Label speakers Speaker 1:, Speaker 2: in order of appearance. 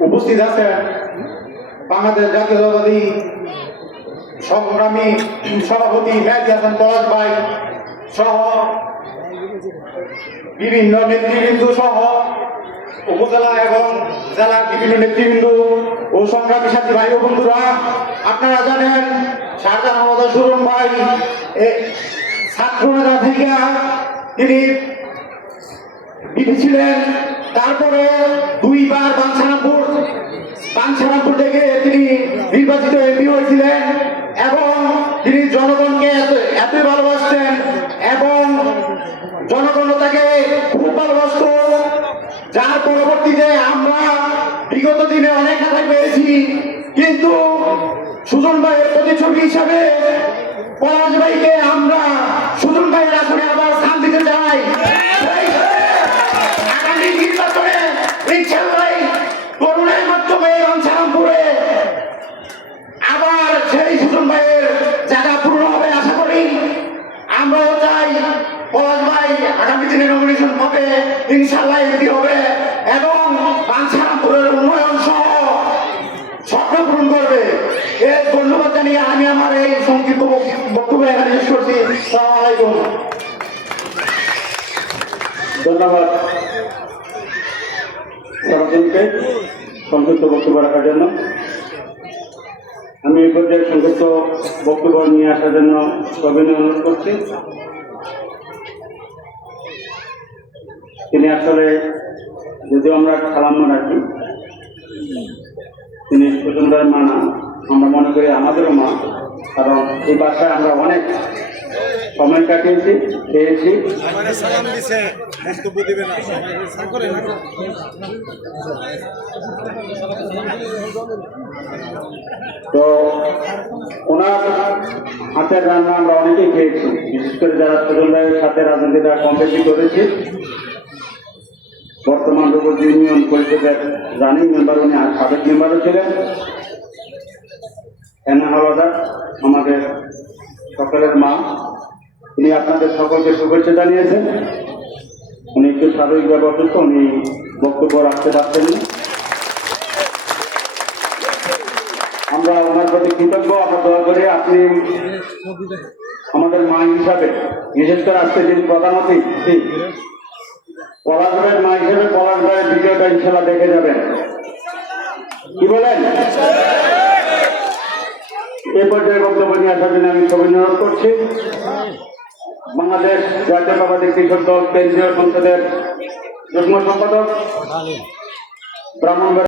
Speaker 1: উপস্থিত আছেন বাংলাদেশ জাতীয়তাবাদী সংগ্রামী সভাপতি হাসান ভাই সহ বিভিন্ন নেতৃবৃন্দ সহ উপজেলা এবং জেলার বিভিন্ন নেতৃবৃন্দ ও সংগ্রামী সাথী ভাই ও বন্ধুরা, আপনারা জানেন সারদা আমাদের সুরন ভাই ছাত্র নেতা থেকে তিনি ছিলেন তারপরে দুইবার বাঞ্ছারামপুর বাঞ্ছারামপুর থেকে তিনি নির্বাচিত এমপি হয়েছিলেন এবং তিনি জনগণকে এত- এতই ভালোবাসতেন এবং জনগণ তাকে খুব ভালোবাসত। যার পরবর্তীতে আমরা বিগত দিনে অনেক নেতা পেয়েছি, কিন্তু সুজন ভাইয়ের প্রতিচ্ছবি হিসাবে পলাশ ভাইকে আমরা সুজন ভাইয়ের আসনে আবার স্থান দিতে চাই। আমরাও চাই। পলাশ ভাই, আগামী দিনে নমিনেশন পাবে ইনশাল্লাহ এমপি হবে। এবং বাঞ্ছারামপুরের উন্নয়ন সহ স্বপ্ন পূরণ করবে। এর ধন্যবাদ জানিয়ে আমি আমার এই সংক্ষিপ্ত বক্তব্য এখানে শেষ করছি। সালাম আলাইকুম।
Speaker 2: ধন্যবাদ সরজনকে সংক্ষিপ্ত বক্তব্য রাখার জন্য। আমি এই পর্যায়ে সংক্ষিপ্ত বক্তব্য নিয়ে আসার জন্য সবিনয় অনুরোধ করছি। তিনি আসলে যদিও আমরা খালাম্মা রাখি, তিনি সুন্দর মা না আমরা মনে করি আমাদেরও মা, কারণ এই বাসায় আমরা অনেক সময় কাটিয়েছি খেয়েছি।
Speaker 3: আমারে সালাম দিছে বক্তব্য দিবে না। করে না
Speaker 2: তো ওনার হাতের রান্না আমরা অনেকেই খেয়েছি বিশেষ করে যারা সুজন রায়ের সাথে রাজনীতিটা কম বেশি করেছি। বর্তমান রূপজি ইউনিয়ন পরিষদের রানিং মেম্বার উনি আর সাবেক মেম্বারও ছিলেন। এনা হাওলাদার আমাদের সকলের মা। তিনি আপনাদের সকলকে শুভেচ্ছা জানিয়েছেন। উনি একটু স্বাভাবিকভাবে অসুস্থ, উনি বক্তব্য রাখতে পারছেন আমরা ওনার প্রতি কৃতজ্ঞ, আমরা দয়া করে আপনি আমাদের মা হিসাবে, বিশেষ করে আজকে যিনি প্রধান অতিথি পলাশ ভাইয়ের মা হিসেবে পলাশ ভাইয়ের ভিডিওটা ইনশাল্লাহ দেখে যাবেন। কি বলেন? এই পর্যায়ে বক্তব্য নিয়ে আসার জন্য আমি সবাই অনুরোধ করছি। বাংলাদেশ জাতীয়তাবাদী কৃষক দল কেন্দ্রীয় সংসদের যুগ্ম সম্পাদক ব্রাহ্মণবাড়িয়া